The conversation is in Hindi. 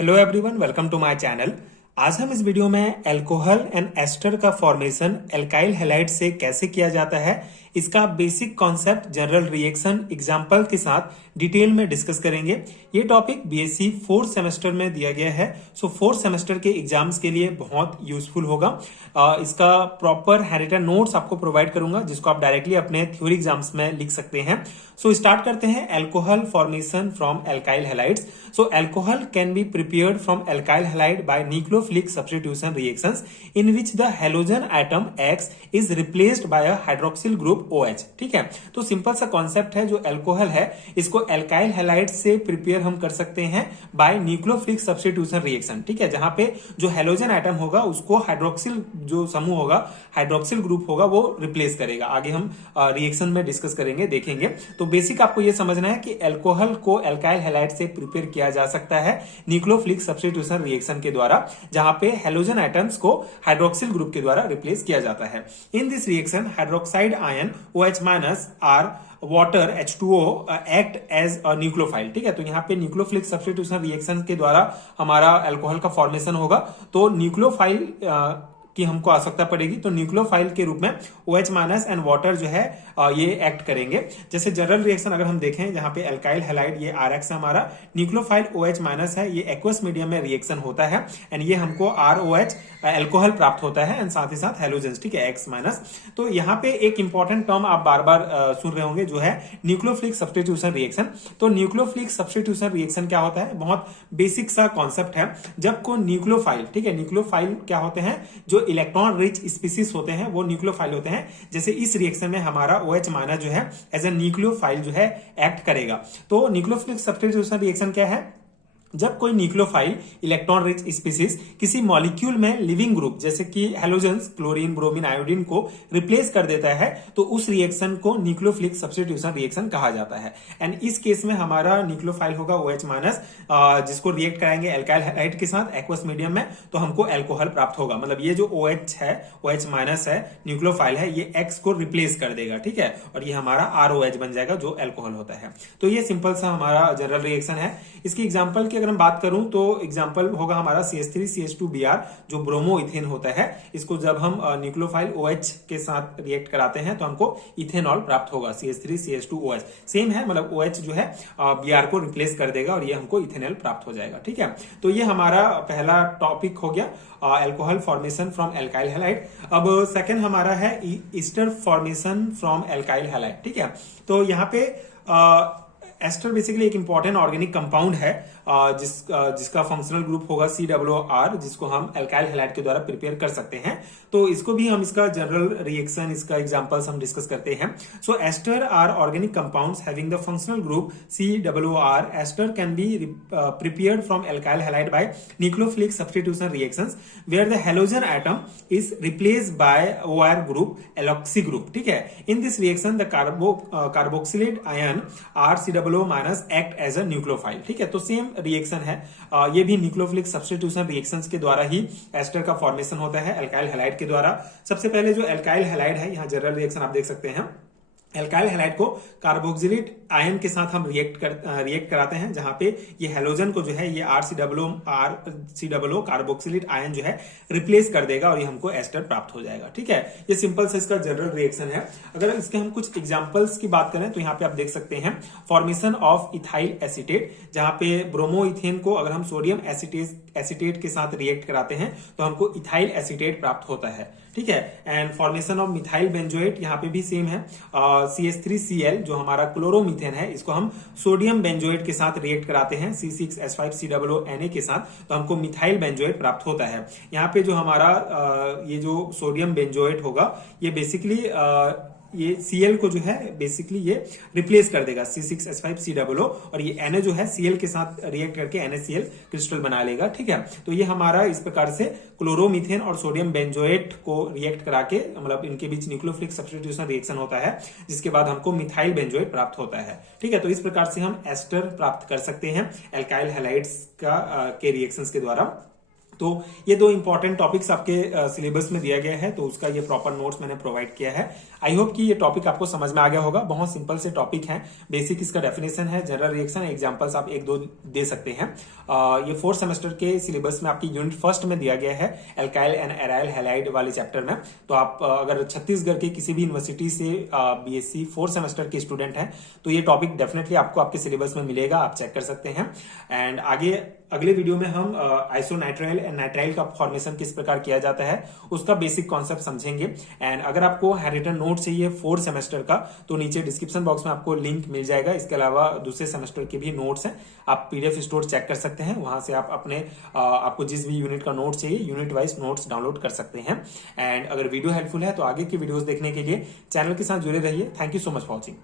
Hello everyone, welcome to my channel. आज हम इस वीडियो में अल्कोहल एंड एस्टर का फॉर्मेशन एल्काइल हैलाइड से कैसे किया जाता है, इसका basic concept, general reaction example के साथ डिटेल में डिस्कस करेंगे। ये टॉपिक बीएससी 4th सेमेस्टर में दिया गया है, सो 4th सेमेस्टर के एग्जाम्स के लिए बहुत यूजफुल होगा। इसका प्रॉपर हैंडरिटन नोट्स आपको प्रोवाइड करूंगा, जिसको आप डायरेक्टली अपने थ्योरी एग्जाम्स में लिख सकते हैं। सो स्टार्ट करते हैं। Alcohol formation from alkyl halides. So alcohol can be prepared from alkyl halide by nucleophilic substitution reactions in which the halogen atom X is replaced by a hydroxyl group OH। ठीक है, तो सिंपल सा कॉन्सेप्ट है। जो अल्कोहल है इसको एल्काइल हैलाइड से प्रिपेयर हम कर सकते हैं बाय न्यूक्लियोफिलिक सब्स्टिट्यूशन रिएक्शन। ठीक है, जहां पे जो हैलोजन एटम होगा उसको हाइड्रोक्सिल जो समूह होगा, हाइड्रोक्सिल ग्रुप होगा, वो रिप्लेस करेगा। आगे हम रिएक्शन में डिस्कस करेंगे, देखेंगे। तो बेसिक आपको यह समझना है कि अल्कोहल को एल्काइल हैलाइड से प्रिपेयर किया जा सकता है न्यूक्लियोफिलिक सब्स्टिट्यूशन रिएक्शन के द्वारा, जहां पे हैलोजन एटम्स को हाइड्रोक्सिल ग्रुप के द्वारा रिप्लेस किया जाता है। In this reaction hydroxide ion OH- or water H2O act as a nucleophile. ठीक है, तो यहाँ पे न्यूक्लियोफिलिक सब्स्टिट्यूशन रिएक्शन के द्वारा हमारा अल्कोहल का फॉर्मेशन होगा, तो न्यूक्लियोफाइल की हमको आवश्यकता पड़ेगी। तो न्यूक्लियोफाइल के रूप में OH- एंड वाटर जो है ये एक्ट करेंगे। जैसे जनरल रिएक्शन अगर हम देखें, जहां पे एल्काइल हैलाइड ये RX है हमारा, न्यूक्लियोफाइल OH- है, ये एक्वस मीडियम में रिएक्शन होता है एंड ये हमको ROH अल्कोहल प्राप्त होता है एंड साथ ही साथ हैलोजेंस। ठीक है, X-। तो यहाँ पे एक इंपॉर्टेंट टर्म आप बार बार सुन रहे होंगे, जो है न्यूक्लियोफिलिक सब्स्टिट्यूशन रिएक्शन। तो न्यूक्लियोफिलिक सब्स्टिट्यूशन रिएक्शन क्या होता है? बहुत बेसिक सा कॉन्सेप्ट है। जब कोई न्यूक्लियोफाइल, ठीक है, न्यूक्लियोफाइल क्या होते हैं? जो इलेक्ट्रॉन रिच स्पीसीज होते हैं वो न्यूक्लियोफाइल होते हैं। जैसे इस रिएक्शन में हमारा OH- जो है एज ए न्यूक्लियोफाइल जो है एक्ट करेगा। तो न्यूक्लियोफिलिक सब्स्टिट्यूशन रिएक्शन क्या है? जब कोई न्यूक्लियोफाइल इलेक्ट्रॉन रिच स्पीसीज किसी मॉलिक्यूल में लिविंग ग्रुप जैसे कि हैलोजेंस, क्लोरीन, ब्रोमीन, आयोडीन को रिप्लेस कर देता है, तो उस रिएक्शन को न्यूक्लियोफिलिक सब्स्टिट्यूशन रिएक्शन कहा जाता है। एंड इस केस में हमारा न्यूक्लियोफाइल होगा OH-, जिसको रिएक्ट कराएंगे एल्काइल हैलाइड के साथ एक्वस मीडियम में, तो हमको अल्कोहल प्राप्त होगा। मतलब ये जो OH है, OH- है, न्यूक्लियोफाइल है, ये X को रिप्लेस कर देगा। ठीक है, और ये हमारा ROH बन जाएगा जो अल्कोहल होता है। तो ये सिंपल सा हमारा जनरल रिएक्शन है। इसकी एग्जांपल की अगर हम बात करूं तो एग्जांपल होगा हमारा CH3CH2Br, जो ब्रोमो इथेन होता है। इसको जब हम न्यूक्लियोफाइल OH के साथ रिएक्ट कराते हैं तो हमको इथेनॉल प्राप्त होगा, CH3CH2OH। सेम है, मतलब OH जो है Br को रिप्लेस कर देगा और ये हमको इथेनॉल प्राप्त हो जाएगा। ठीक है, तो ये हमारा पहला टॉपिक हो गया, alcohol formation from alkyl halide. अब सेकंड हमारा है Easter formation from alkyl halide. ठीक है, तो यहाँ पे एस्टर बेसिकली एक इंपॉर्टेंट ऑर्गेनिक कंपाउंड है, जिसका फंक्शनल ग्रुप होगा COOR, जिसको हम एल्काइल हैलाइड के द्वारा प्रिपेयर कर सकते हैं। तो इसको भी हम इसका जनरल रिएक्शन, इसका एग्जांपल्स हम डिस्कस करते हैं। So ester are organic compounds having the functional group COOR। Ester can be prepared from alkyl halide by nucleophilic substitution reactions where the halogen atom is replaced by OR group, alkoxy group. ठीक है, in this reaction the carboxylate ion RCOO- act as a nucleophile. ठीक है, तो सेम रिएक्शन है, ये भी न्यूक्लियोफिलिक सब्स्टिट्यूशन रिएक्शंस के द्वारा ही एस्टर का फॉर्मेशन होता है एल्काइल हैलाइड के द्वारा। सबसे पहले जो एल्काइल हैलाइड है, यहाँ जनरल रिएक्शन आप देख सकते हैं। एल्काइल हैलाइड को कार्बोक्सिलेट आयन के साथ हम रिएक्ट कराते हैं, जहां पे ये हैलोजन को जो है ये RCOO कार्बोक्सिलेट आयन जो है रिप्लेस कर देगा और ये हमको एस्टर प्राप्त हो जाएगा। ठीक है, ये सिंपल से इसका जनरल रिएक्शन है। अगर इसके हम कुछ एग्जांपल्स की बात करें तो यहाँ पे आप देख सकते हैं फॉर्मेशन ऑफ इथाइल एसीटेट, जहां पे ब्रोमो इथेन को अगर हम सोडियम एसीटेट के साथ रिएक्ट कराते हैं तो हमको इथाइल एसीटेट प्राप्त होता है। ठीक है, and formation of methyl benzoate यहाँ पे भी सेम है। CH3Cl जो हमारा क्लोरोमीथेन है, इसको हम सोडियम बेंजोएट के साथ रिएक्ट कराते हैं C6H5COO Na के साथ, तो हमको मिथाइल बेंजोएट प्राप्त होता है। यहाँ पे जो हमारा ये जो सोडियम बेंजोएट होगा, ये बेसिकली ये Cl को जो है बेसिकली ये रिप्लेस कर देगा C6H5COO, और ये Na जो है Cl के साथ रिएक्ट करके NaCl क्रिस्टल बना लेगा। ठीक है, तो ये हमारा इस प्रकार से क्लोरोमीथेन और सोडियम बेंजोएट को रिएक्ट करा के, मतलब इनके बीच न्यूक्लियोफिलिक सब्स्टिट्यूशन रिएक्शन होता है, जिसके बाद हमको मिथाइल बेंजोएट प्राप्त होता है। ठीक है, तो इस प्रकार से हम एस्टर प्राप्त कर सकते हैं एल्काइल हैलाइड्स के रिएक्शंस के द्वारा। तो ये दो इंपॉर्टेंट टॉपिक्स आपके सिलेबस में दिया गया है, तो उसका ये प्रॉपर नोट्स मैंने प्रोवाइड किया है। आई होप कि ये टॉपिक आपको समझ में आ गया होगा। बहुत सिंपल से टॉपिक है, बेसिक इसका डेफिनेशन है, जनरल रिएक्शन, एग्जांपल्स आप एक दो दे सकते हैं। ये 4th सेमेस्टर के सिलेबस में आपकी यूनिट फर्स्ट में दिया गया है, एल्काइल एंड एराइल हैलाइड वाले चैप्टर में। तो आप अगर छत्तीसगढ़ के किसी भी यूनिवर्सिटी से बीएससी 4th सेमेस्टर के स्टूडेंट हैं तो ये टॉपिक डेफिनेटली आपको आपके सिलेबस में मिलेगा, आप चेक कर सकते हैं। एंड आगे अगले वीडियो में हम आइसोनाइट्राइल एंड नाइट्राइल का फॉर्मेशन किस प्रकार किया जाता है उसका बेसिक कॉन्सेप्ट समझेंगे। एंड अगर आपको हैंडरिटन नोट चाहिए 4th सेमेस्टर का तो नीचे डिस्क्रिप्शन बॉक्स में आपको लिंक मिल जाएगा। इसके अलावा दूसरे सेमेस्टर के भी नोट्स हैं, आप पीडीएफ स्टोर चेक कर सकते हैं, वहां से आप अपने आपको जिस भी यूनिट का नोट चाहिए यूनिट वाइज नोट्स डाउनलोड कर सकते हैं। एंड अगर वीडियो हेल्पफुल है तो आगे की वीडियोस देखने के लिए चैनल के साथ जुड़े रहिए। Thank you so much for watching.